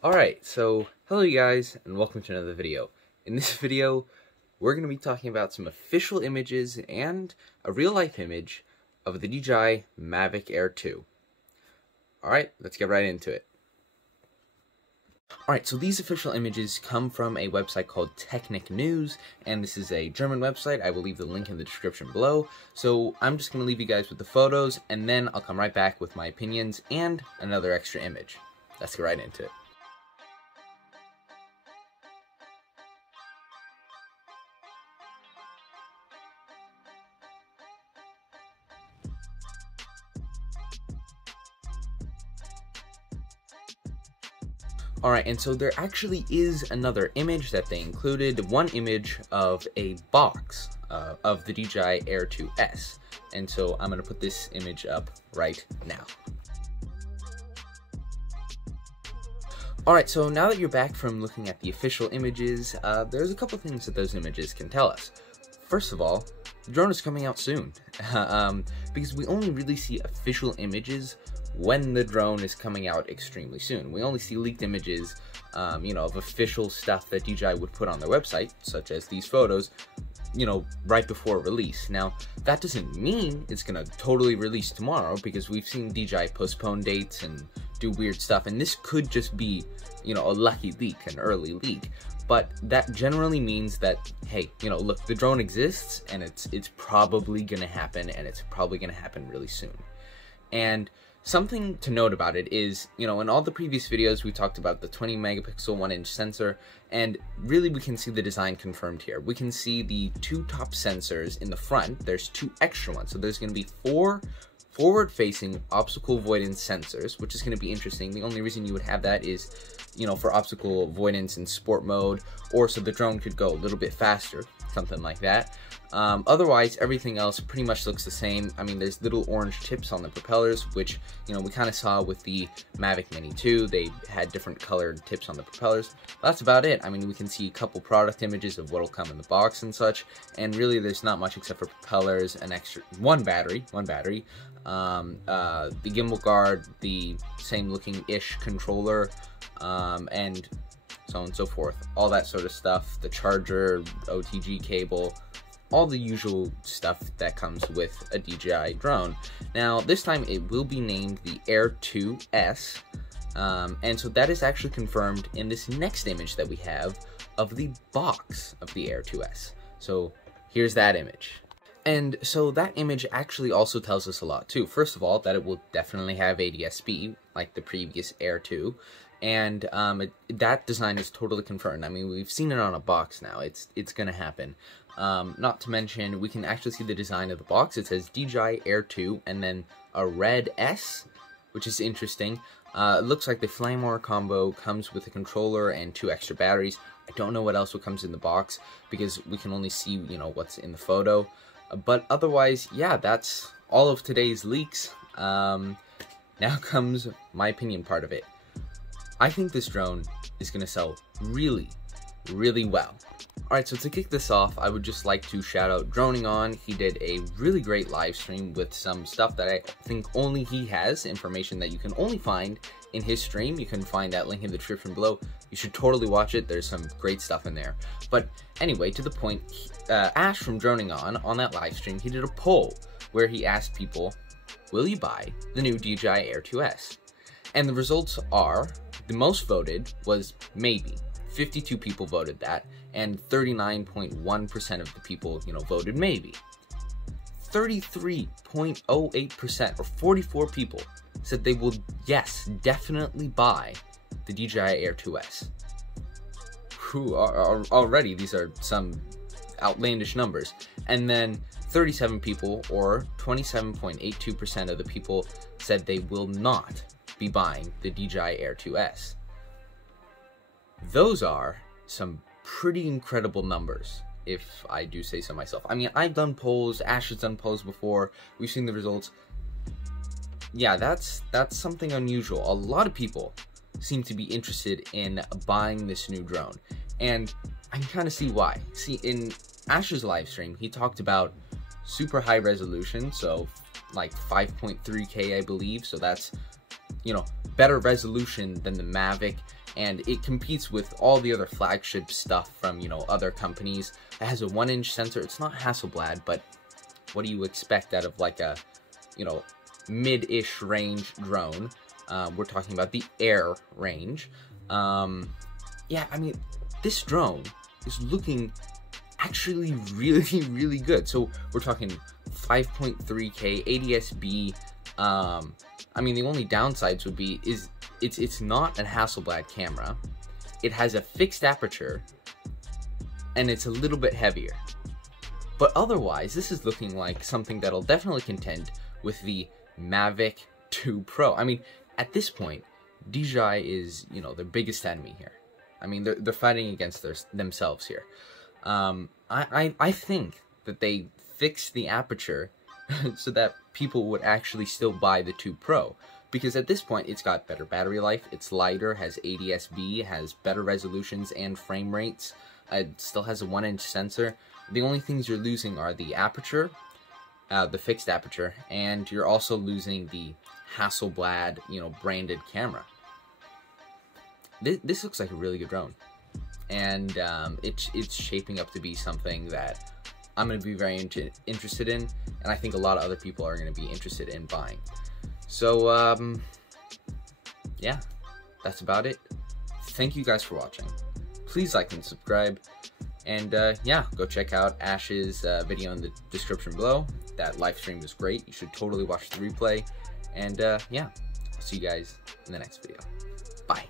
Alright, so hello you guys, and welcome to another video. In this video, we're going to be talking about some official images and a real-life image of the Dji Mavic Air 2. Alright, let's get right into it. Alright, so these official images come from a website called Technic News, and this is a German website. I will leave the link in the description below. So I'm just going to leave you guys with the photos, and then I'll come right back with my opinions and another extra image. Let's get right into it. Alright, and so there actually is another image that they included, one image of a box of the Dji Air 2S. And so I'm going to put this image up right now. Alright, so now that you're back from looking at the official images, there's a couple things that those images can tell us. First of all, the drone is coming out soon, because we only really see official images when the drone is coming out extremely soon. We only see leaked images, of official stuff that Dji would put on their website, such as these photos, right before release. Now, that doesn't mean it's gonna totally release tomorrow, because we've seen Dji postpone dates and do weird stuff, and this could just be, a lucky leak, an early leak. But that generally means that, hey, look, the drone exists, and it's probably gonna happen, and it's probably gonna happen really soon. And something to note about it is, in all the previous videos we talked about the 20 megapixel 1-inch sensor, and really we can see the design confirmed here. We can see the two top sensors in the front. There's two extra ones, so there's going to be 4 forward-facing optical avoidance sensors, which is going to be interesting. The only reason you would have that is, for optical avoidance in sport mode, or so the drone could go a little bit faster, something like that. Otherwise, everything else pretty much looks the same. I mean, there's little orange tips on the propellers, which, we kind of saw with the Mavic Mini 2. They had different colored tips on the propellers. That's about it. I mean, we can see a couple product images of what'll come in the box and such, and really there's not much except for propellers, an extra one battery, the gimbal guard, the same looking-ish controller, and so on and so forth. All that sort of stuff, the charger, OTG cable, all the usual stuff that comes with a DJI drone. Now, this time it will be named the Air 2S, and so that is actually confirmed in this next image that we have of the box of the Air 2S. So here's that image. And so that image actually also tells us a lot too. First of all, that it will definitely have ADS-B, like the previous Air 2, and that design is totally confirmed. I mean, we've seen it on a box now. It's gonna happen. Not to mention, we can actually see the design of the box. It says Dji Air 2 and then a red S, which is interesting. It looks like the Flamor combo comes with a controller and 2 extra batteries. I don't know what else comes in the box because we can only see, what's in the photo. But otherwise, yeah, that's all of today's leaks. Now comes my opinion part of it. I think this drone is going to sell really, really well. Alright, so to kick this off, I would just like to shout out Droning On. He did a really great live stream with some stuff that I think only he has, information that you can only find in his stream. You can find that link in the description below. You should totally watch it. There's some great stuff in there. But anyway, to the point, Ash from Droning On that live stream, he did a poll where he asked people, will you buy the new Dji Air 2S? And the results are, the most voted was maybe. 52 people voted that, and 39.1% of the people, voted maybe. 33.08%, or 44 people, said they will, yes, definitely buy the Dji Air 2S. Already, these are some outlandish numbers. And then 37 people, or 27.82% of the people, said they will not be buying the Dji Air 2S. Those are some pretty incredible numbers, if I do say so myself. I mean, I've done polls, Ash has done polls before, we've seen the results. Yeah, that's something unusual. A lot of people seem to be interested in buying this new drone, and I can kind of see why. See, in Ash's live stream, he talked about super high resolution, so like 5.3K, I believe, so that's, better resolution than the Mavic, and it competes with all the other flagship stuff from, you know, other companies. It has a 1-inch sensor. It's not Hasselblad, but what do you expect out of like a, you know, mid-ish range drone? We're talking about the Air range. Yeah, I mean, this drone is looking actually really, really good. So we're talking 5.3K ADS-B. I mean, the only downsides would be it's not a Hasselblad camera. It has a fixed aperture, and it's a little bit heavier. But otherwise, this is looking like something that'll definitely contend with the Mavic 2 Pro. I mean, at this point, DJI is, you know, their biggest enemy here. I mean, they're fighting against themselves here. I think that they fixed the aperture so that people would actually still buy the 2 Pro. Because at this point, it's got better battery life, it's lighter, has ADS-B, has better resolutions and frame rates. It still has a 1-inch sensor. The only things you're losing are the aperture, the fixed aperture, and you're also losing the Hasselblad, you know, branded camera. This looks like a really good drone, and it's shaping up to be something that I'm going to be very interested in, and I think a lot of other people are going to be interested in buying. So, yeah, that's about it. Thank you guys for watching. Please like and subscribe, and yeah, go check out Ash's video in the description below. That live stream was great. You should totally watch the replay, and yeah, I'll see you guys in the next video. Bye.